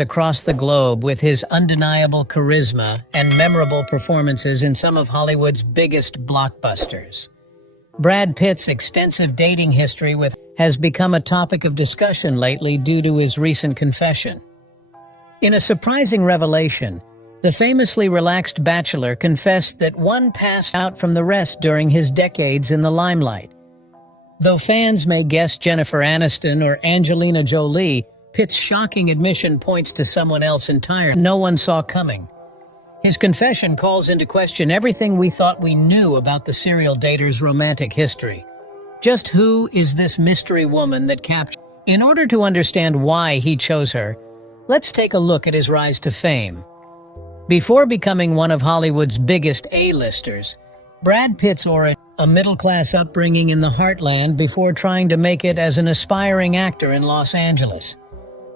across the globe with his undeniable charisma and memorable performances in some of Hollywood's biggest blockbusters. Brad Pitt's extensive dating history has become a topic of discussion lately due to his recent confession. In a surprising revelation, the famously relaxed bachelor confessed that one passed out from the rest during his decades in the limelight. Though fans may guess Jennifer Aniston or Angelina Jolie, Pitt's shocking admission points to someone else entirely no one saw coming. His confession calls into question everything we thought we knew about the serial dater's romantic history. Just who is this mystery woman that captured? In order to understand why he chose her, let's take a look at his rise to fame. Before becoming one of Hollywood's biggest A-listers, Brad Pitt's a middle-class upbringing in the heartland before trying to make it as an aspiring actor in Los Angeles.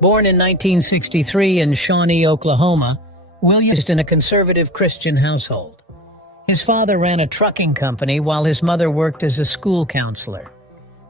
Born in 1963 in Shawnee, Oklahoma, Williams was in a conservative Christian household. His father ran a trucking company while his mother worked as a school counselor.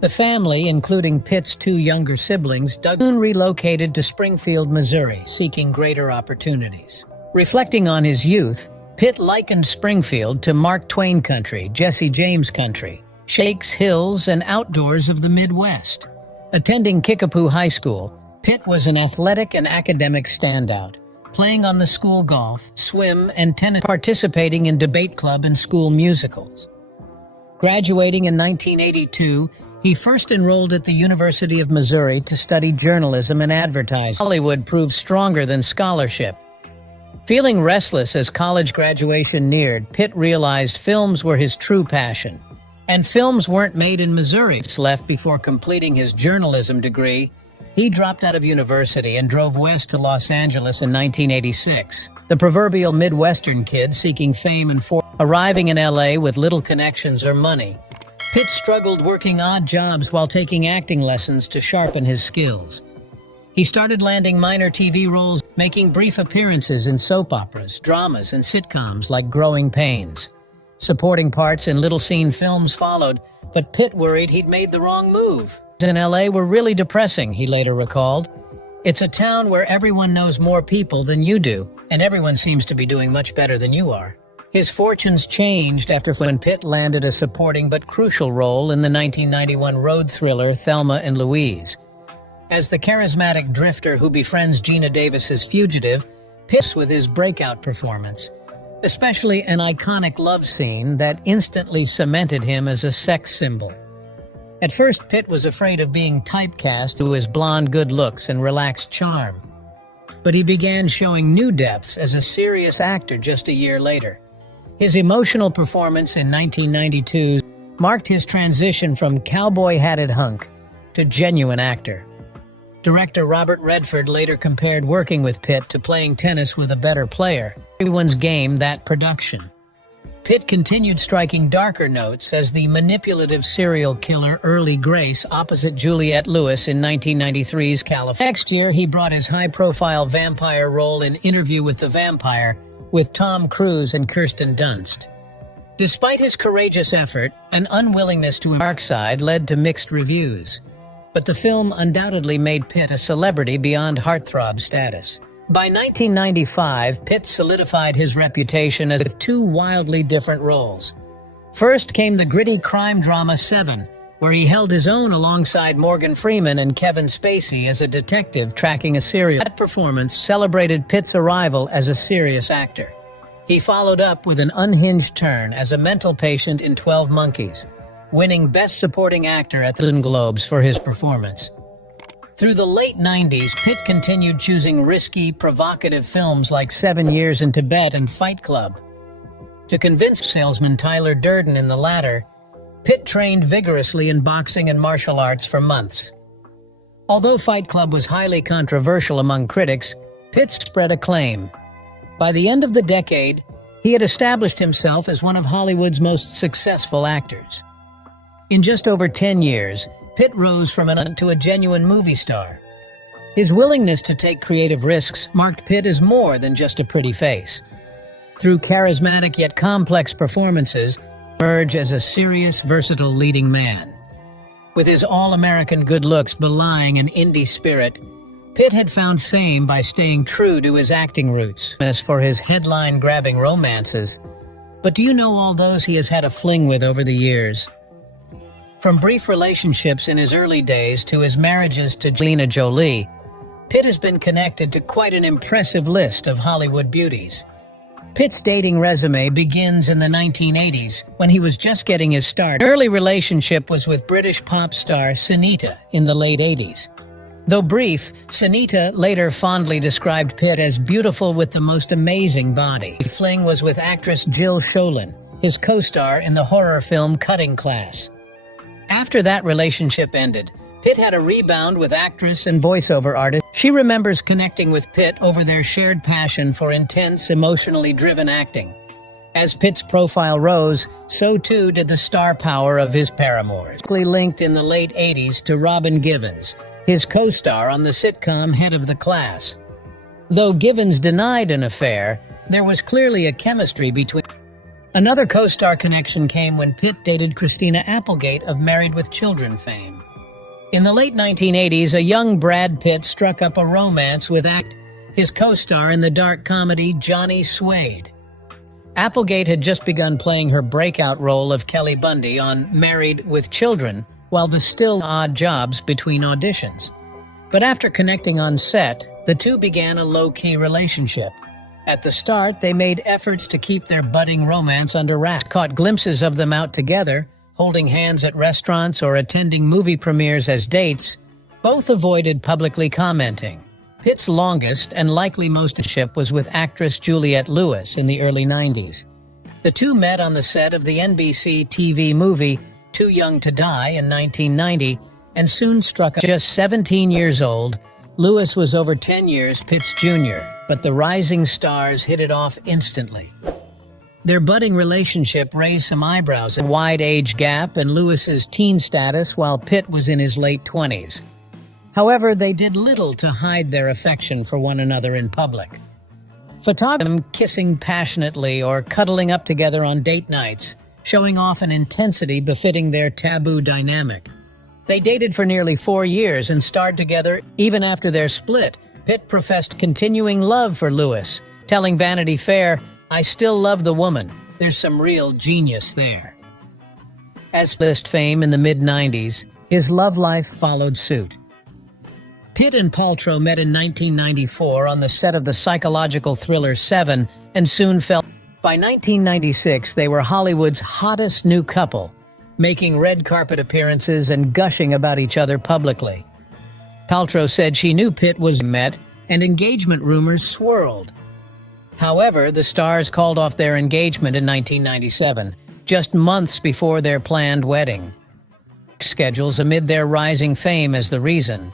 The family, including Pitt's two younger siblings, soon relocated to Springfield, Missouri, seeking greater opportunities. Reflecting on his youth, Pitt likened Springfield to Mark Twain country, Jesse James country, shakes, hills, and outdoors of the Midwest. Attending Kickapoo High School, Pitt was an athletic and academic standout, playing on the school golf, swim, and tennis, participating in debate club and school musicals. Graduating in 1982, he first enrolled at the University of Missouri to study journalism and advertising. Hollywood proved stronger than scholarship. Feeling restless as college graduation neared, Pitt realized films were his true passion. And films weren't made in Missouri. Left before completing his journalism degree, he dropped out of university and drove west to Los Angeles in 1986. The proverbial Midwestern kid seeking fame and arriving in LA with little connections or money. Pitt struggled working odd jobs while taking acting lessons to sharpen his skills. He started landing minor TV roles, making brief appearances in soap operas, dramas, and sitcoms like Growing Pains. Supporting parts in little-seen films followed, but Pitt worried he'd made the wrong move. In LA were really depressing, he later recalled. It's a town where everyone knows more people than you do, and everyone seems to be doing much better than you are. His fortunes changed after when Pitt landed a supporting but crucial role in the 1991 road thriller Thelma and Louise. As the charismatic drifter who befriends Gina Davis's fugitive, Pitt with his breakout performance, especially an iconic love scene that instantly cemented him as a sex symbol. At first, Pitt was afraid of being typecast to his blonde good looks and relaxed charm. But he began showing new depths as a serious actor just a year later. His emotional performance in 1992 marked his transition from cowboy-hatted hunk to genuine actor. Director Robert Redford later compared working with Pitt to playing tennis with a better player. Everyone's game that production. Pitt continued striking darker notes as the manipulative serial killer Early Grace opposite Juliette Lewis in 1993's California. Next year, he brought his high-profile vampire role in Interview with the Vampire with Tom Cruise and Kirsten Dunst. Despite his courageous effort, an unwillingness to dark side led to mixed reviews. But the film undoubtedly made Pitt a celebrity beyond heartthrob status. By 1995, Pitt solidified his reputation as with two wildly different roles. First came the gritty crime drama Seven, where he held his own alongside Morgan Freeman and Kevin Spacey as a detective tracking a serial. That performance celebrated Pitt's arrival as a serious actor. He followed up with an unhinged turn as a mental patient in 12 Monkeys, winning Best Supporting Actor at the Golden Globes for his performance. Through the late 90s, Pitt continued choosing risky, provocative films like 7 Years in Tibet and Fight Club. To convince salesman Tyler Durden in the latter, Pitt trained vigorously in boxing and martial arts for months. Although Fight Club was highly controversial among critics, Pitt spread acclaim. By the end of the decade, he had established himself as one of Hollywood's most successful actors. In just over 10 years, Pitt rose from an to a genuine movie star. His willingness to take creative risks marked Pitt as more than just a pretty face. Through charismatic yet complex performances, he emerged as a serious, versatile leading man. With his all-American good looks belying an indie spirit, Pitt had found fame by staying true to his acting roots, as for his headline-grabbing romances. But do you know all those he has had a fling with over the years? From brief relationships in his early days to his marriages to Angelina Jolie, Pitt has been connected to quite an impressive list of Hollywood beauties. Pitt's dating resume begins in the 1980s, when he was just getting his start. An early relationship was with British pop star Sunita in the late 80s. Though brief, Sunita later fondly described Pitt as beautiful with the most amazing body. The fling was with actress Jill Sholin, his co-star in the horror film Cutting Class. After that relationship ended, Pitt had a rebound with actress and voiceover artist. She remembers connecting with Pitt over their shared passion for intense, emotionally driven acting. As Pitt's profile rose, so too did the star power of his paramours. Linked in the late 80s to Robin Givens, his co-star on the sitcom Head of the Class. Though Givens denied an affair, there was clearly a chemistry between. Another co-star connection came when Pitt dated Christina Applegate of Married with Children fame. In the late 1980s, a young Brad Pitt struck up a romance with his co-star in the dark comedy Johnny Suede. Applegate had just begun playing her breakout role of Kelly Bundy on Married with Children, while the still odd jobs between auditions. But after connecting on set, the two began a low-key relationship. At the start, they made efforts to keep their budding romance under wraps, caught glimpses of them out together, holding hands at restaurants or attending movie premieres as dates. Both avoided publicly commenting. Pitt's longest and likely most ship was with actress Juliette Lewis in the early 90s. The two met on the set of the NBC TV movie Too Young to Die in 1990 and soon struck up. Just 17 years old, Lewis was over 10 years Pitt's junior, but the rising stars hit it off instantly. Their budding relationship raised some eyebrows, a wide age gap and Lewis's teen status while Pitt was in his late 20s. However, they did little to hide their affection for one another in public. Photographers kissing passionately or cuddling up together on date nights, showing off an intensity befitting their taboo dynamic. They dated for nearly 4 years and starred together. Even after their split, Pitt professed continuing love for Lewis, telling Vanity Fair, "I still love the woman. There's some real genius there." As list fame in the mid-90s, his love life followed suit. Pitt and Paltrow met in 1994 on the set of the psychological thriller Seven and soon fell. By 1996, they were Hollywood's hottest new couple, making red carpet appearances and gushing about each other publicly. Paltrow said she knew Pitt was met, and engagement rumors swirled. However, the stars called off their engagement in 1997, just months before their planned wedding. Schedules amid their rising fame as the reason.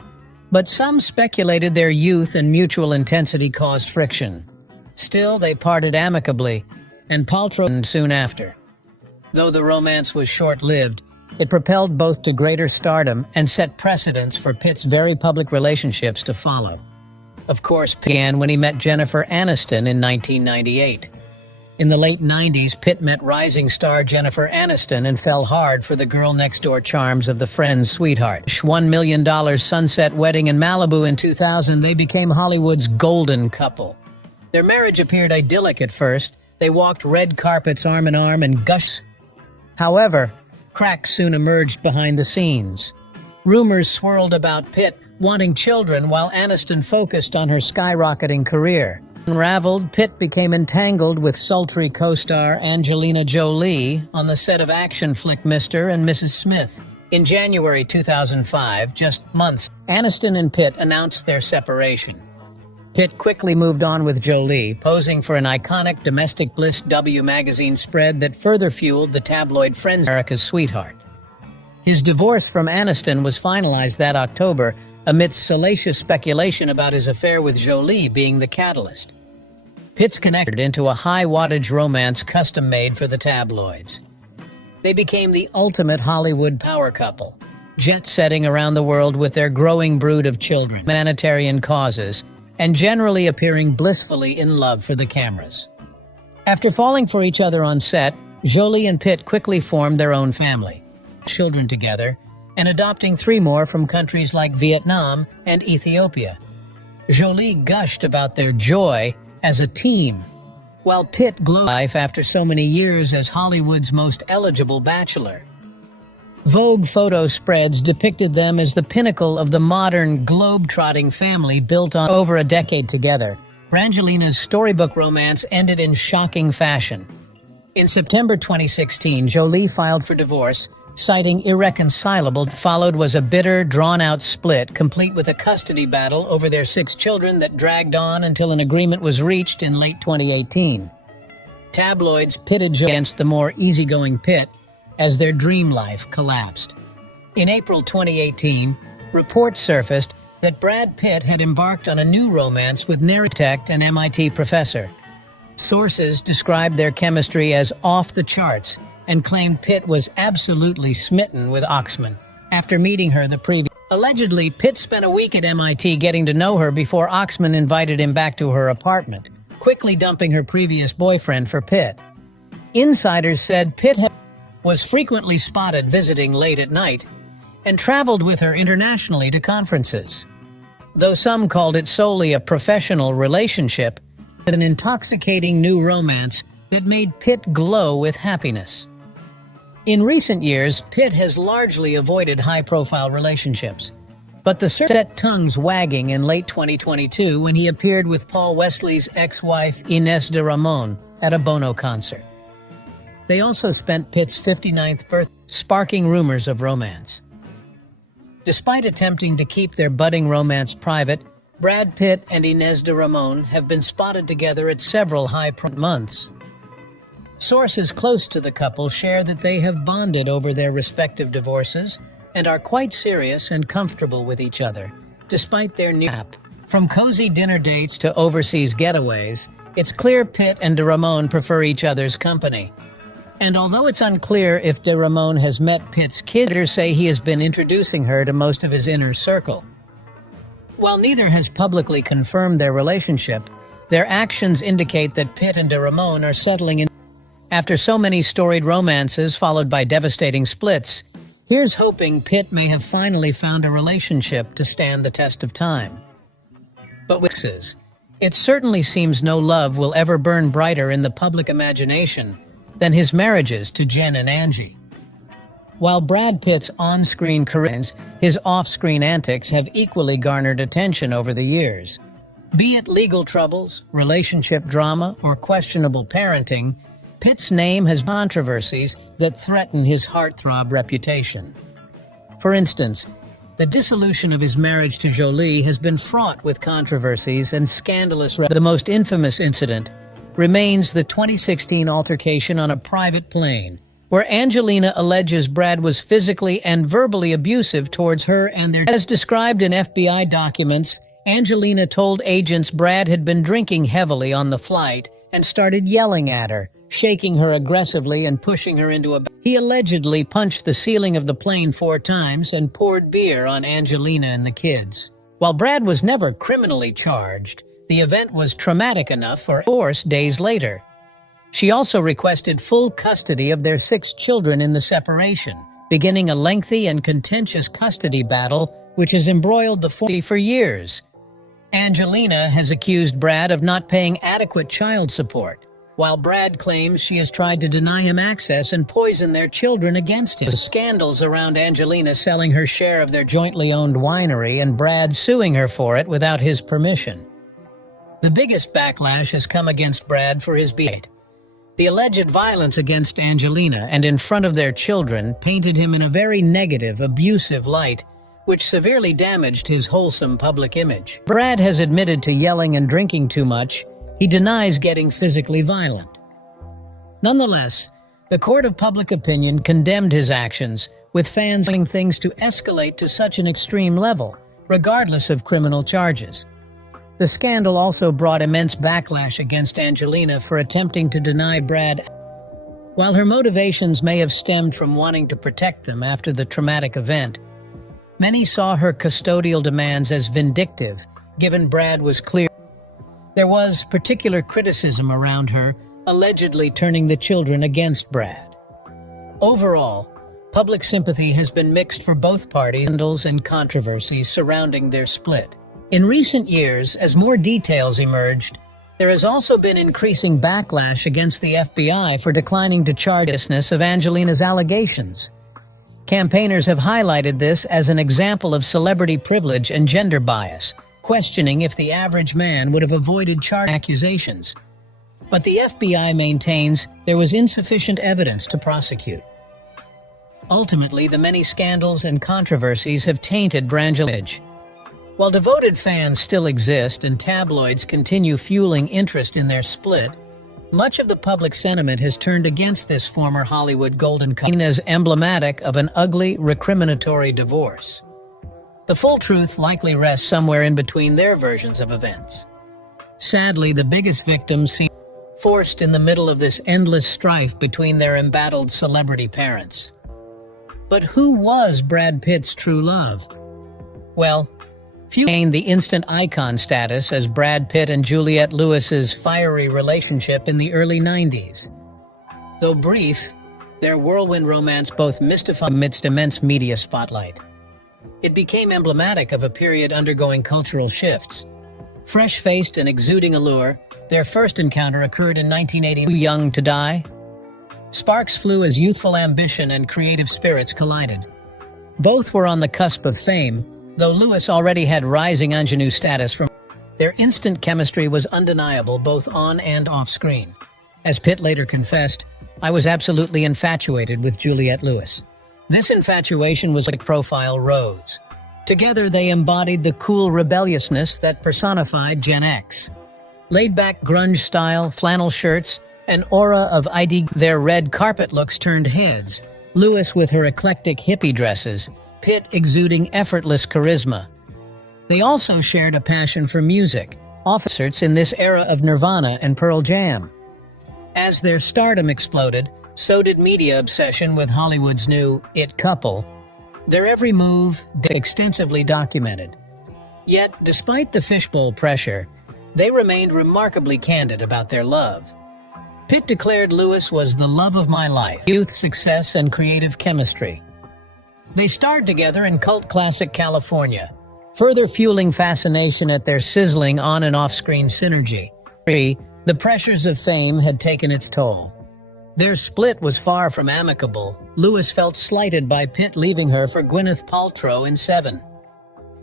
But some speculated their youth and mutual intensity caused friction. Still, they parted amicably, and Paltrow soon after. Though the romance was short-lived, it propelled both to greater stardom and set precedents for Pitt's very public relationships to follow. Of course, began when he met Jennifer Aniston in 1998. In the late 90s, Pitt met rising star Jennifer Aniston and fell hard for the girl-next-door charms of the friend's sweetheart. $1 million sunset wedding in Malibu in 2000, they became Hollywood's golden couple. Their marriage appeared idyllic at first. They walked red carpets arm in arm and gushed. However, cracks soon emerged behind the scenes. Rumors swirled about Pitt wanting children while Aniston focused on her skyrocketing career. Unraveled, Pitt became entangled with sultry co-star Angelina Jolie on the set of action flick Mr. and Mrs. Smith. In January 2005, just months, Aniston and Pitt announced their separation. Pitt quickly moved on with Jolie, posing for an iconic Domestic Bliss W magazine spread that further fueled the tabloid Friends America's sweetheart. His divorce from Aniston was finalized that October, amidst salacious speculation about his affair with Jolie being the catalyst. Pitt's connected into a high-wattage romance custom-made for the tabloids. They became the ultimate Hollywood power couple, jet-setting around the world with their growing brood of children, humanitarian causes, and generally appearing blissfully in love for the cameras. After falling for each other on set, Jolie and Pitt quickly formed their own family, children together, and adopting 3 more from countries like Vietnam and Ethiopia. Jolie gushed about their joy as a team, while Pitt glowed life after so many years as Hollywood's most eligible bachelor. Vogue photo spreads depicted them as the pinnacle of the modern, globe-trotting family built on over a decade together. Brangelina's storybook romance ended in shocking fashion. In September 2016, Jolie filed for divorce, citing irreconcilable. Followed was a bitter, drawn-out split, complete with a custody battle over their 6 children that dragged on until an agreement was reached in late 2018. Tabloids pitted Jolie against the more easygoing Pitt as their dream life collapsed. In April 2018, reports surfaced that Brad Pitt had embarked on a new romance with architect and MIT professor. Sources described their chemistry as off the charts and claimed Pitt was absolutely smitten with Oxman after meeting her the previous. Allegedly, Pitt spent a week at MIT getting to know her before Oxman invited him back to her apartment, quickly dumping her previous boyfriend for Pitt. Insiders said Pitt was frequently spotted visiting late at night and traveled with her internationally to conferences. Though some called it solely a professional relationship, an intoxicating new romance that made Pitt glow with happiness. In recent years, Pitt has largely avoided high-profile relationships, but the set tongues wagging in late 2022 when he appeared with Paul Wesley's ex-wife Inés de Ramón at a Bono concert. They also spent Pitt's 59th birthday, sparking rumors of romance. Despite attempting to keep their budding romance private, Brad Pitt and Inés de Ramón have been spotted together at several high-profile months. Sources close to the couple share that they have bonded over their respective divorces and are quite serious and comfortable with each other, despite their new gap. From cozy dinner dates to overseas getaways, it's clear Pitt and de Ramón prefer each other's company. And although it's unclear if de Ramón has met Pitt's kids, others say he has been introducing her to most of his inner circle. While neither has publicly confirmed their relationship, their actions indicate that Pitt and de Ramón are settling in. After so many storied romances followed by devastating splits, here's hoping Pitt may have finally found a relationship to stand the test of time. But with it certainly seems no love will ever burn brighter in the public imagination than his marriages to Jen and Angie. While Brad Pitt's on-screen career, his off-screen antics have equally garnered attention over the years. Be it legal troubles, relationship drama, or questionable parenting, Pitt's name has controversies that threaten his heartthrob reputation. For instance, the dissolution of his marriage to Jolie has been fraught with controversies and scandalous. The most infamous incident remains the 2016 altercation on a private plane, where Angelina alleges Brad was physically and verbally abusive towards her and their. As described in FBI documents, Angelina told agents Brad had been drinking heavily on the flight and started yelling at her, shaking her aggressively and pushing her into a. He allegedly punched the ceiling of the plane 4 times and poured beer on Angelina and the kids. While Brad was never criminally charged, the event was traumatic enough for divorce days later. She also requested full custody of their 6 children in the separation, beginning a lengthy and contentious custody battle which has embroiled the family for years. Angelina has accused Brad of not paying adequate child support, while Brad claims she has tried to deny him access and poison their children against him. The scandals around Angelina selling her share of their jointly owned winery and Brad suing her for it without his permission. The biggest backlash has come against Brad for his behavior. The alleged violence against Angelina and in front of their children painted him in a very negative, abusive light, which severely damaged his wholesome public image. Brad has admitted to yelling and drinking too much. He denies getting physically violent. Nonetheless, the court of public opinion condemned his actions, with fans wanting things to escalate to such an extreme level, regardless of criminal charges. The scandal also brought immense backlash against Angelina for attempting to deny Brad. While her motivations may have stemmed from wanting to protect them after the traumatic event, many saw her custodial demands as vindictive, given Brad was clear. There was particular criticism around her, allegedly turning the children against Brad. Overall, public sympathy has been mixed for both parties, scandals and controversies surrounding their split. In recent years, as more details emerged, there has also been increasing backlash against the FBI for declining to charge the seriousness of Angelina's allegations. Campaigners have highlighted this as an example of celebrity privilege and gender bias, questioning if the average man would have avoided charging accusations. But the FBI maintains there was insufficient evidence to prosecute. Ultimately, the many scandals and controversies have tainted Brangelina's image. While devoted fans still exist and tabloids continue fueling interest in their split, much of the public sentiment has turned against this former Hollywood golden couple as emblematic of an ugly, recriminatory divorce. The full truth likely rests somewhere in between their versions of events. Sadly, the biggest victims seem forced in the middle of this endless strife between their embattled celebrity parents. But who was Brad Pitt's true love? Well, few gained the instant icon status as Brad Pitt and Juliette Lewis's fiery relationship in the early 90s. Though brief, their whirlwind romance both mystified amidst immense media spotlight. It became emblematic of a period undergoing cultural shifts. Fresh-faced and exuding allure, their first encounter occurred in 1980. Too young to die? Sparks flew as youthful ambition and creative spirits collided. Both were on the cusp of fame, though Lewis already had rising ingenue status from their instant chemistry was undeniable both on and off screen. As Pitt later confessed, "I was absolutely infatuated with Juliette Lewis." This infatuation was like profile rose. Together they embodied the cool rebelliousness that personified Gen X. Laid-back grunge style, flannel shirts, an aura of ID. Their red carpet looks turned heads, Lewis with her eclectic hippie dresses, Pitt exuding effortless charisma. They also shared a passion for music, concerts in this era of Nirvana and Pearl Jam. As their stardom exploded, so did media obsession with Hollywood's new it couple. Their every move extensively documented. Yet, despite the fishbowl pressure, they remained remarkably candid about their love. Pitt declared Lewis was the love of my life, youth, success, and creative chemistry. They starred together in cult classic California, further fueling fascination at their sizzling on- and off-screen synergy. The pressures of fame had taken its toll. Their split was far from amicable. Lewis felt slighted by Pitt leaving her for Gwyneth Paltrow in Seven.